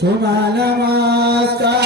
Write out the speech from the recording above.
तुम्हाला माता